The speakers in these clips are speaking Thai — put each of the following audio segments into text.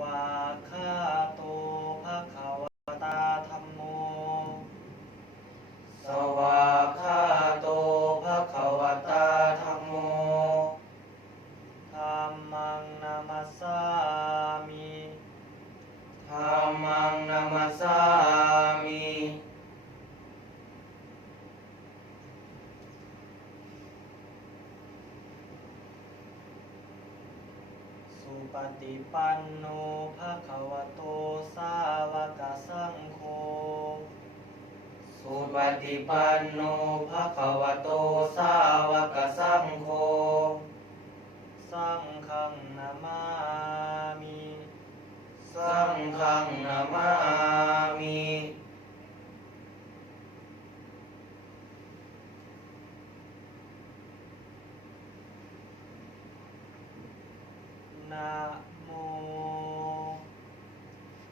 วาคาโตภะคะวตาธรรมโม สวาคาโตภะคะวตาธรรมโมธัมมังนามัสสามิธัมมังนามัสสามิ สุป ฏิปันโนภะคะวะโตสาวกสังโฆสุปฏิปันโนภะคะวะโตสาวกสังโฆสังฆังนามามิ สังฆังนามามิ นะโม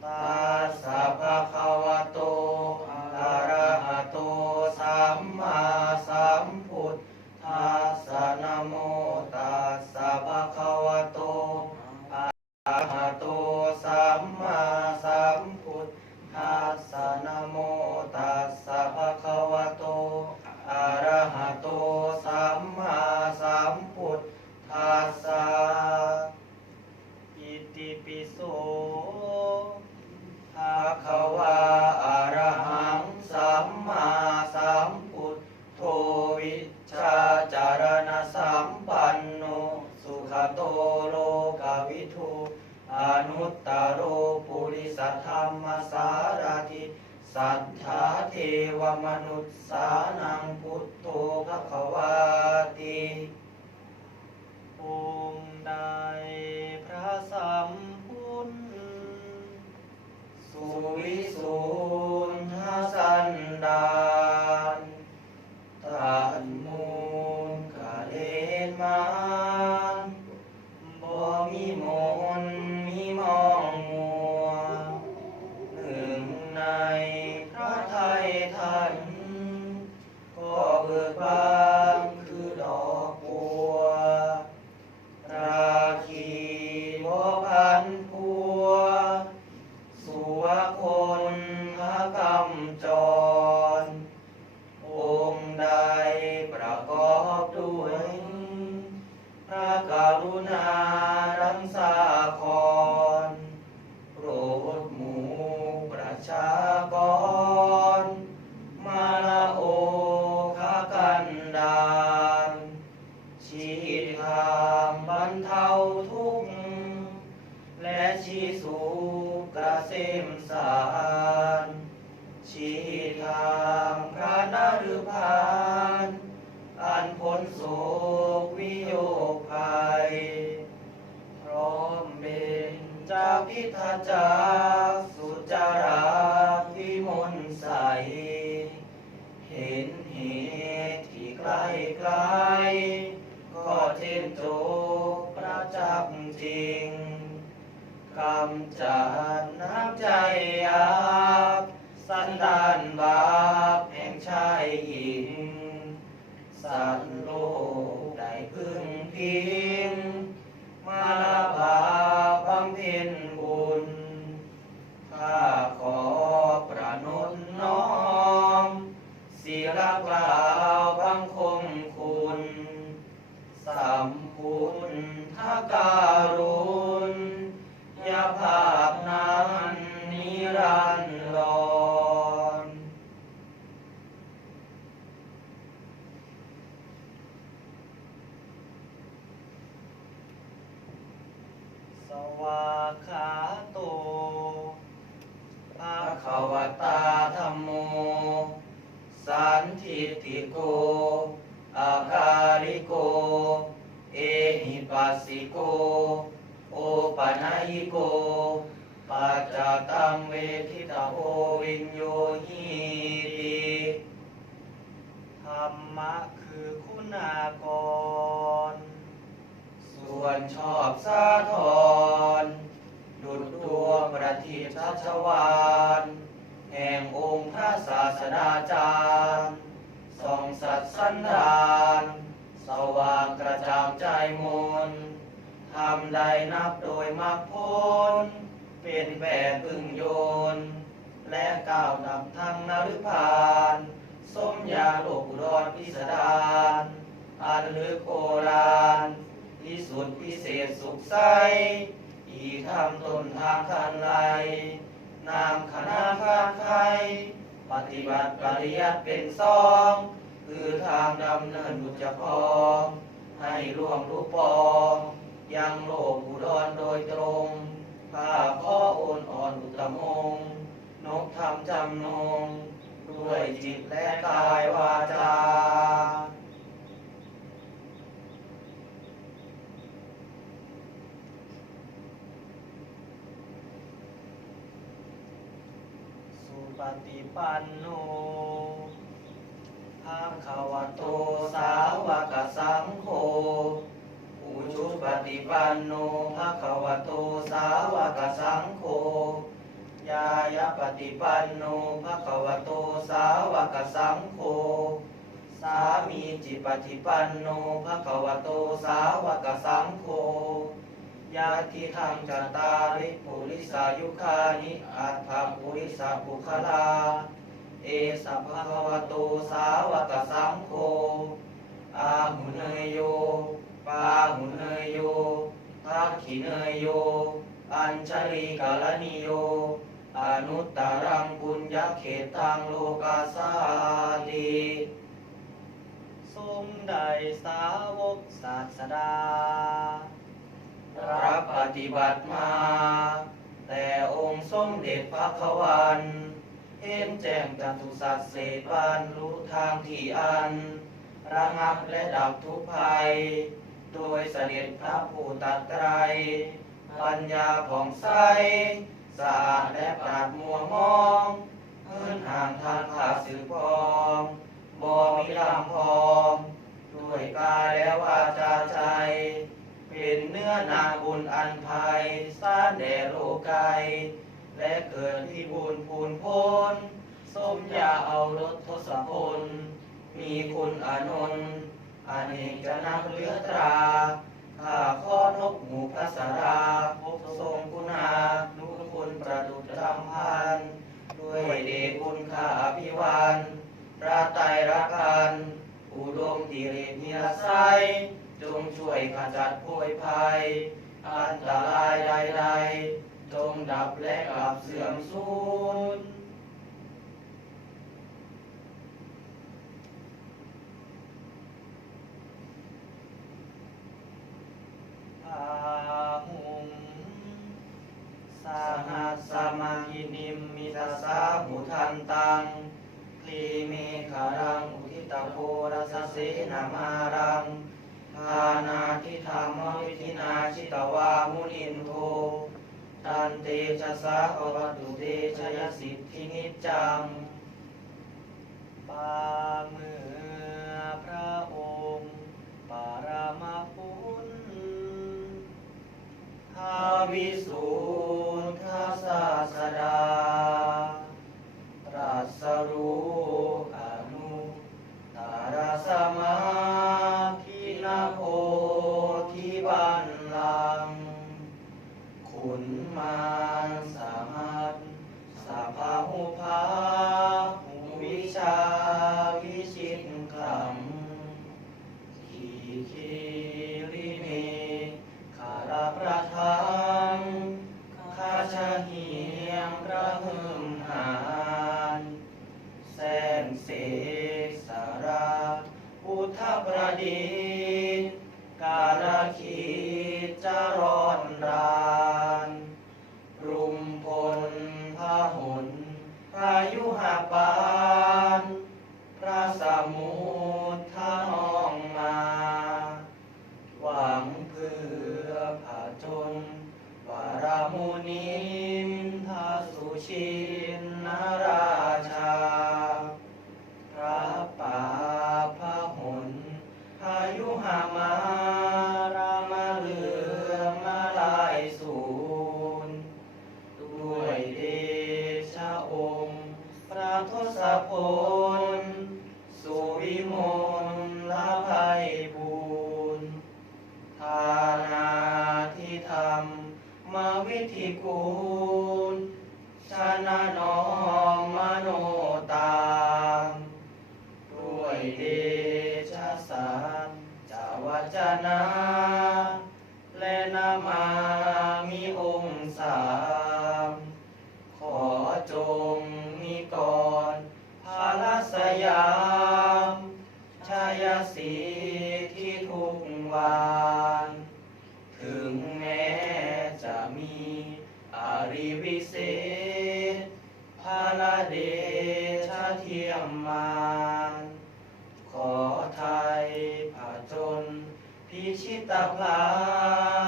ตัสสสะสะภะคะวะโตอะระหะโตสัมมาสัมพุ ทาจาสุจาราวิมลใส เห็นเหตุที่ใกล้ไกลก็เช่นโจประจับจริงกำจัดน้ำใจยากสันดานบาปแห่งชายหญิง สัตว์โลกได้พึ่งพิงมาลาบา สัมพุทธการุณยาภาพนั้นนิรันดร สวาขาโต ภะคะวตาธัมโม สันทิติโก อาการิโก เอหิปั สิโก โอปะนายโก ปัจจตังเวทิตาโอวินโยหิติธรรมะคือคุณากรนชอบสาธรดุดดวงประทีปชัชวานแห่งองค์พระศาสดาจาร พานสมยาโลกอุดรพิสดารอันลึกโอรานพิสุทธิพิเศษสุขใสอีกทำต้นทางคันไลนามคณะคาไคปฏิบัติปริยัติเป็นสอง คือทางดำเนินบุจพองให้ร่วงรูปปองยังโลกอุดรโดยตรงข้าข้อโอนอ่อนอุตมงค์นกทำจำนง ด้วยจิตและกายวาจาสุปฏิปันโนภาควะโตสาวกสังโฆอุชุปฏิปันโนภะคะวะโตสาวกสังโฆ ยายาปฏิปันโนภะคะวะโตสาวกสังโฆสามีจิปฏิปันโนภะคะวะโตสาวกสังโฆยาทิธรรมจตาริปุริสายุคานิอัตถปุริสาปุคลา เอสัพพะคะวะโตสาวกสังโฆอาหุเนยโยปาหุเนยโยทักขิเนยโยอัญชลีกาลนิโย อนุตตรังปุญญเขตังโลกาสาติทรงได้สาวกศาสดา รับปฏิบัติมา แต่องค์สมเด็จพระควันเห็นแจ้งจตุสัตว์เศษบานรู้ทางที่อัน ระงับและดับทุกภัย โดยเสด็จพระผู้ตรัดไตรปัญญาผ่องใส สะอาดและปราดมัวมองเฮินห่างทางขาสืบพองบ่มีลำพองด้วยกายและวาจาใจ เป็นเนื้อนาบุญอันภัยสร้างแด่โลกไกยและเกิดที่บุญพูนพ้นสมยาเอารถทศพลมีคุณอนนท์อเนกจะนับเลือตรา ข้าข้อนกหมูพระสาราพบทรงคุณานุคุณประดุจจำพัน ด้วยเดชคุณข้าอภิวันพระไตรรักันอุดมดิรกมีละไซจงช่วยขจัดโพยภัย อันตรายใดๆจงดับและกลับเสื่อมสูญ อาหุงสสหัหัสสมาหินิมมิตาสาสาหุทันตังคลีเมฆารังอุทิตาโพรัสเสนามารังทานาทิธรรมวิธินาชิตวามุนินโทตันเตชะสาภวตุเตชยสิทธินิจจังปาเมื่อพระองค์ ปารามาพุนทาวิสุ พายุหาปา สาจาวจนา และนามามีองค์สามขอจงมีก่อนพาลสยามชายสีที่ทุกวันถึงแม้จะมีอาริวิเศษพาล ตพลา